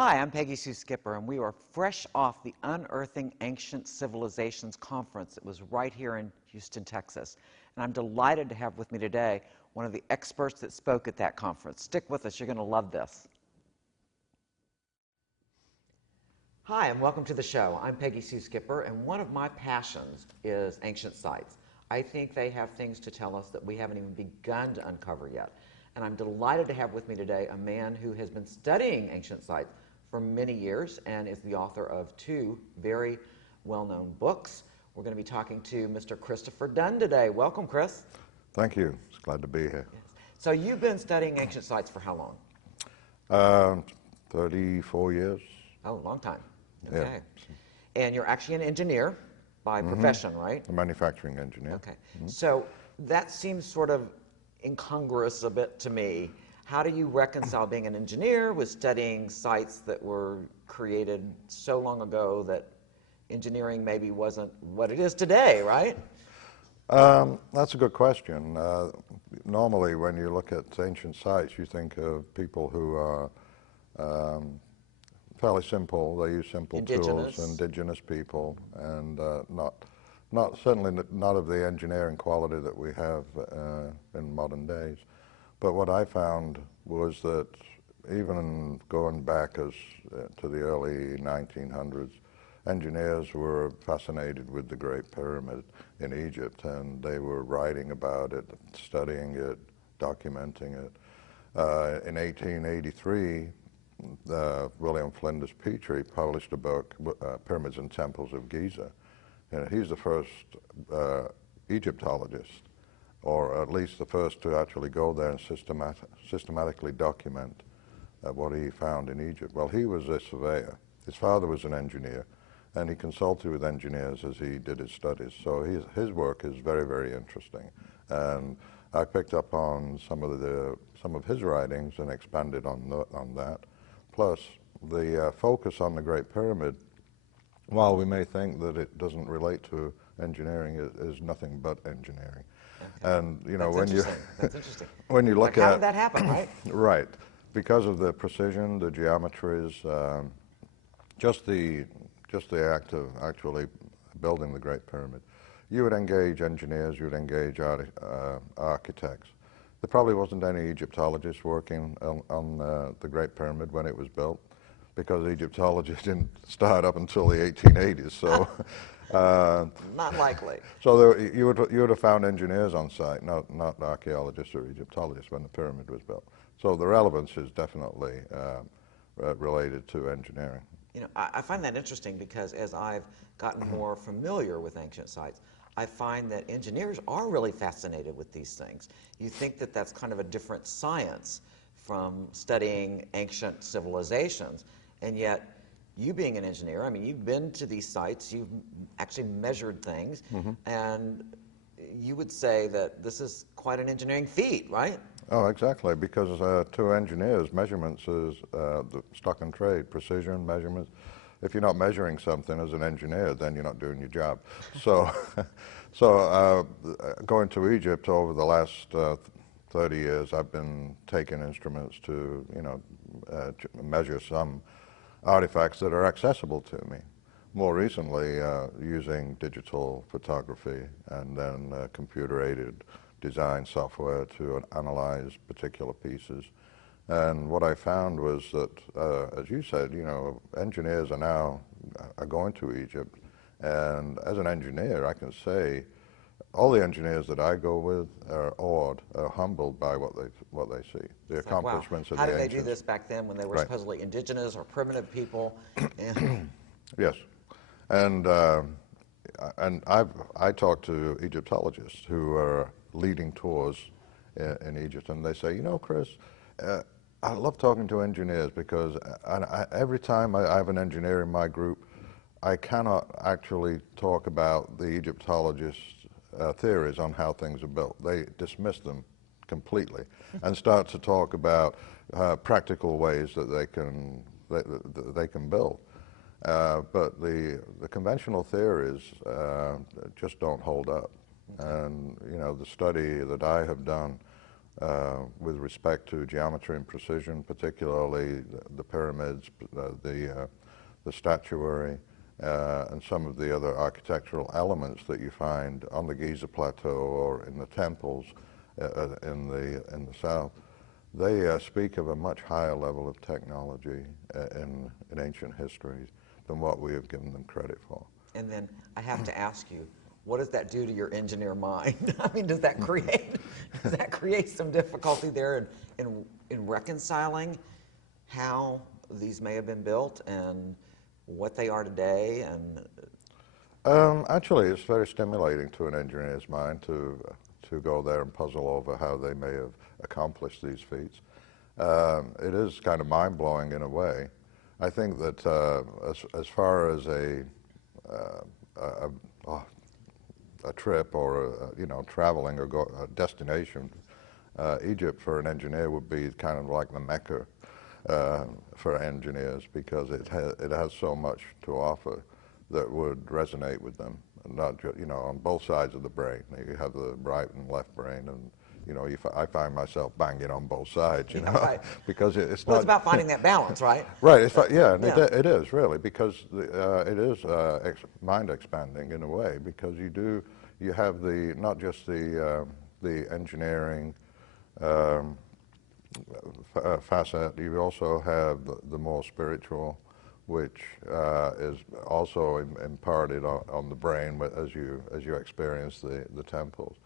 Hi, I'm Peggy Sue Skipper, and we are fresh off the Unearthing Ancient Civilizations Conference. It was right here in Houston, Texas. And I'm delighted to have with me today one of the experts that spoke at that conference. Stick with us, you're going to love this. Hi, and welcome to the show. I'm Peggy Sue Skipper, and one of my passions is ancient sites. I think they have things to tell us that we haven't even begun to uncover yet. And I'm delighted to have with me today a man who has been studying ancient sites for many years and is the author of two very well-known books. We're going to be talking to Mr. Christopher Dunn today. Welcome, Chris. Thank you. It's glad to be here. Yes. So you've been studying ancient sites for how long? 34 years. Oh, long time. Okay. Yeah. And you're actually an engineer by profession, right? A manufacturing engineer. Okay. So that seems sort of incongruous a bit to me. How do you reconcile being an engineer with studying sites that were created so long ago that engineering maybe wasn't what it is today, right? That's a good question. Normally, when you look at ancient sites, you think of people who are fairly simple. They use simple tools, indigenous people, and certainly not of the engineering quality that we have in modern days. But what I found was that even going back to the early 1900s, engineers were fascinated with the Great Pyramid in Egypt, and they were writing about it, studying it, documenting it. In 1883, William Flinders Petrie published a book, Pyramids and Temples of Giza. And he's the first Egyptologist, or at least the first to actually go there and systematically document what he found in Egypt. Well, he was a surveyor. His father was an engineer, and he consulted with engineers as he did his studies. So his work is very, very interesting. And I picked up on some of his writings and expanded on that. Plus, the focus on the Great Pyramid, while we may think that it doesn't relate to engineering, it is nothing but engineering. Okay. And you know, that's interesting. When you look at how did that happen, right? Right, because of the precision, the geometries, just the act of actually building the Great Pyramid. You would engage engineers, you would engage architects. There probably wasn't any Egyptologists working on the Great Pyramid when it was built, because Egyptology didn't start up until the 1880s. So, not likely. So you would have found engineers on site, not archaeologists or Egyptologists when the pyramid was built. So the relevance is definitely related to engineering. You know, I find that interesting because as I've gotten more familiar with ancient sites, I find that engineers are really fascinated with these things. You think that that's kind of a different science from studying ancient civilizations, and yet you being an engineer, I mean, you've been to these sites, you've actually measured things, and you would say that this is quite an engineering feat, right? Oh, exactly, because to engineers, measurements is the stock and trade, precision, measurements. If you're not measuring something as an engineer, then you're not doing your job. So, going to Egypt over the last 30 years, I've been taking instruments to, measure some artifacts that are accessible to me. More recently, using digital photography and then computer-aided design software to analyze particular pieces. And what I found was that, as you said, engineers are now going to Egypt. And as an engineer, I can say all the engineers that I go with are awed, are humbled by what they see, the accomplishments of the ancients. How did they do this back then when they were supposedly indigenous or primitive people? Yes, and I talk to Egyptologists who are leading tours in Egypt, and they say, Chris, I love talking to engineers because every time I have an engineer in my group, I cannot actually talk about the Egyptologists' theories on how things are built. They dismiss them completely and start to talk about practical ways that they can build. But the conventional theories just don't hold up. And the study that I have done with respect to geometry and precision, particularly the pyramids, the statuary, and some of the other architectural elements that you find on the Giza Plateau or in the temples in the south. They speak of a much higher level of technology in ancient history than what we have given them credit for. And then I have to ask you, what does that do to your engineer mind? I mean, does that create some difficulty there in reconciling how these may have been built and what they are today? And actually, it's very stimulating to an engineer's mind to go there and puzzle over how they may have accomplished these feats. It is kind of mind-blowing in a way. I think that as far as a trip or traveling or a destination, Egypt for an engineer would be kind of like the Mecca for engineers, because it has so much to offer that would resonate with them, not just, on both sides of the brain. You have the right and left brain, and I find myself banging on both sides, right. because it's well, not. it's about finding that balance, right? Right. And yeah. it is really, because it is mind expanding in a way, because you have not just the engineering facet, you also have the more spiritual, which is also imparted on the brain as you experience the temples,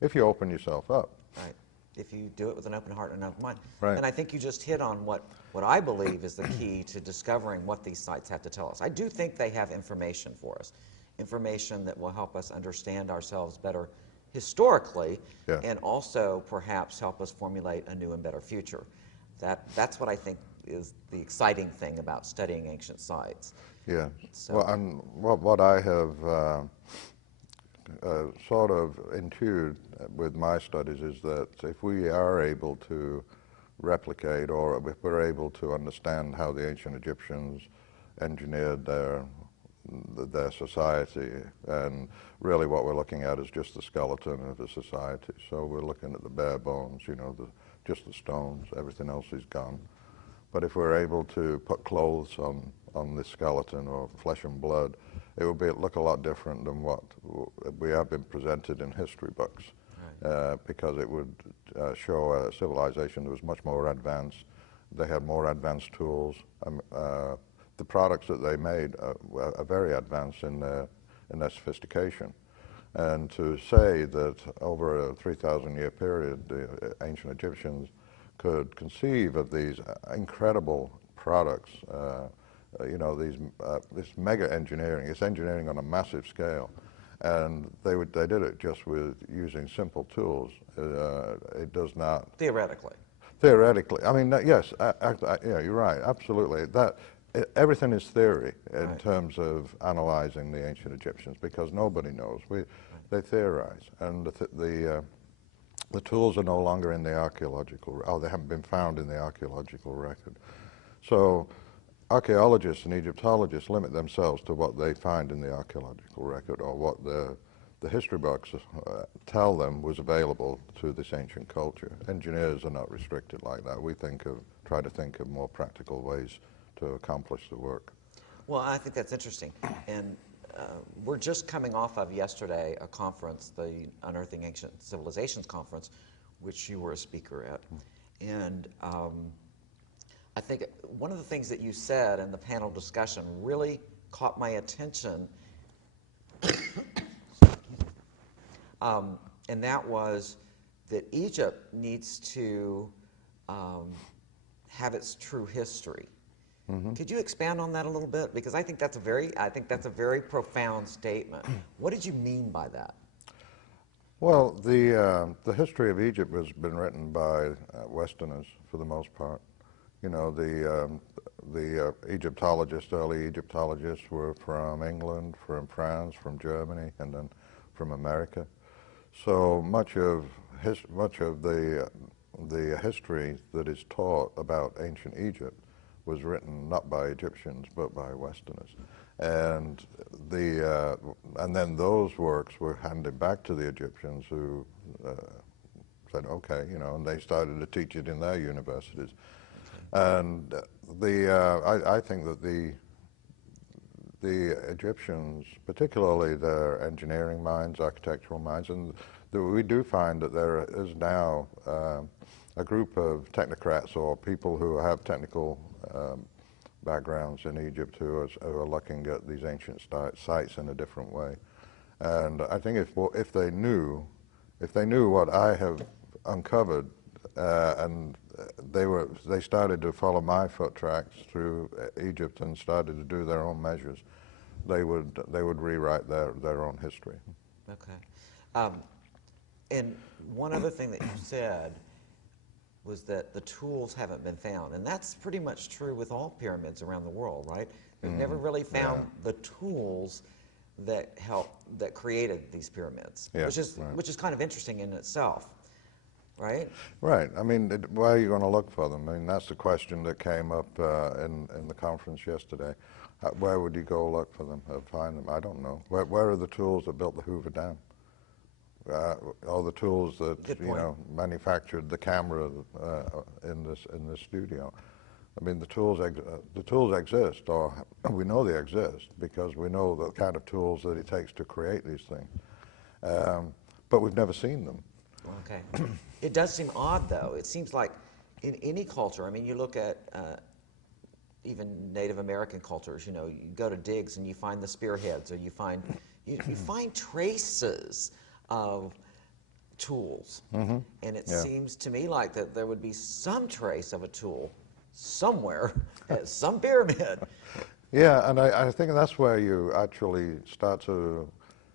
if you open yourself up. Right. If you do it with an open heart and an open mind. Right. And I think you just hit on what I believe is the key to discovering what these sites have to tell us. I do think they have information for us, information that will help us understand ourselves better historically, Yeah. and also perhaps help us formulate a new and better future. That's what I think is the exciting thing about studying ancient sites. Yeah. So, Well, and what I have sort of intuited with my studies is that if we are able to replicate, or if we're able to understand how the ancient Egyptians engineered their society, and really what we're looking at is just the skeleton of the society. So we're looking at the bare bones, just the stones. Everything else is gone. But if we're able to put clothes on this skeleton, or flesh and blood, it would look a lot different than what we have been presented in history books, right. Because it would show a civilization that was much more advanced. They had more advanced tools. The products that they made are very advanced in their sophistication. And to say that over a 3,000-year period, the ancient Egyptians could conceive of these incredible products, this mega engineering. It's engineering on a massive scale, and they did it just with using simple tools. It does not theoretically. Theoretically, I mean, yes, yeah, you're right, absolutely. Everything is theory in right. terms of analyzing the ancient Egyptians, because nobody knows. They theorize, and the tools are no longer in the archaeological. They haven't been found in the archaeological record. So archaeologists and Egyptologists limit themselves to what they find in the archaeological record, or what the history books tell them was available to this ancient culture. Engineers are not restricted like that. We try to think of more practical ways to accomplish the work. Well, I think that's interesting. And we're just coming off of yesterday a conference, the Unearthing Ancient Civilizations Conference, which you were a speaker at. And I think one of the things that you said in the panel discussion really caught my attention, and that was that Egypt needs to have its true history. Mm-hmm. Could you expand on that a little bit? Because I think that's a very profound statement. What did you mean by that? Well, the history of Egypt has been written by Westerners for the most part. The Egyptologists, early Egyptologists, were from England, from France, from Germany, and then from America. So much of the history that is taught about ancient Egypt was written not by Egyptians but by Westerners, and then those works were handed back to the Egyptians, who said, okay, you know, and they started to teach it in their universities. And I think that the Egyptians, particularly their engineering minds, architectural minds, and we do find that there is now a group of technocrats or people who have technical backgrounds in Egypt who are looking at these ancient sites in a different way. And I think if they knew what I have uncovered, and they started to follow my foot tracks through Egypt and started to do their own measures, they would rewrite their own history. Okay. And one other thing that you said was that the tools haven't been found, and that's pretty much true with all pyramids around the world, right? They've never really found the tools that created these pyramids, Yeah, which is kind of interesting in itself, right? Right. I mean, where are you going to look for them? I mean, that's the question that came up in the conference yesterday. Where would you go look for them, find them? I don't know. Where are the tools that built the Hoover Dam? All the tools that manufactured the camera in this studio. I mean, the tools exist, or we know they exist because we know the kind of tools that it takes to create these things. But we've never seen them. Okay. It does seem odd, though. It seems like in any culture, I mean, you look at even Native American cultures, you know, you go to digs and you find the spearheads, or you find traces of tools. And it seems to me like that there would be some trace of a tool somewhere at some pyramid. Yeah, and I think that's where you actually start to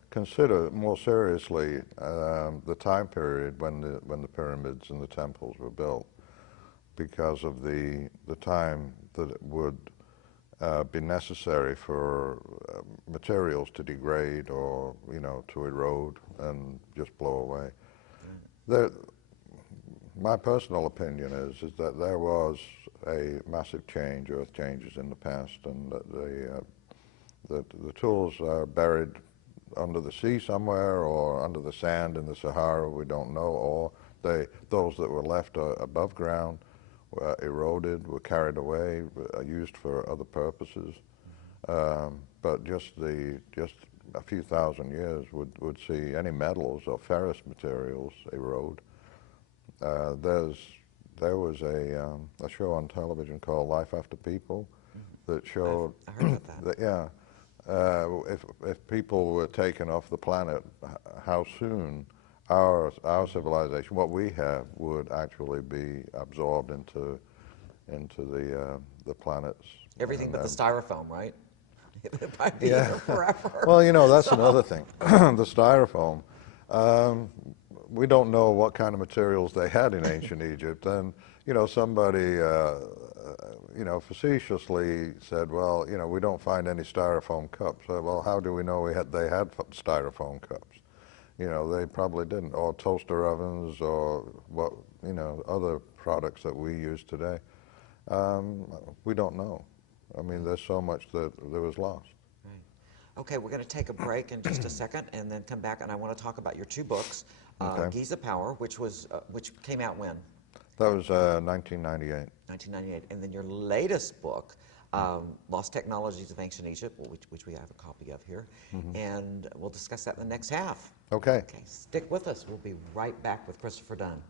consider more seriously the time period when the pyramids and the temples were built, because of the time that it would be necessary for materials to degrade or to erode and just blow away. My personal opinion is that there was a massive change, earth changes in the past, and that the tools are buried under the sea somewhere or under the sand in the Sahara, we don't know, or those that were left above ground were eroded, were carried away, used for other purposes. But just a few thousand years would see any metals or ferrous materials erode. There was a show on television called Life After People that showed I heard about that. if people were taken off the planet, how soon our civilization, what we have, would actually be absorbed into the planet's. Everything but the styrofoam, right? It might be here forever. Well, that's another thing. The styrofoam. We don't know what kind of materials they had in ancient Egypt, and somebody facetiously said, well, we don't find any styrofoam cups. Well, how do we know they had styrofoam cups? They probably didn't, or toaster ovens, or other products that we use today. We don't know. I mean, there's so much that was lost. Right. Okay, we're going to take a break in just a second, and then come back, and I want to talk about your two books, Giza Power, which came out when? That was 1998. 1998, and then your latest book, Lost Technologies of Ancient Egypt, which we have a copy of here, and we'll discuss that in the next half. Okay. Okay, stick with us. We'll be right back with Christopher Dunn.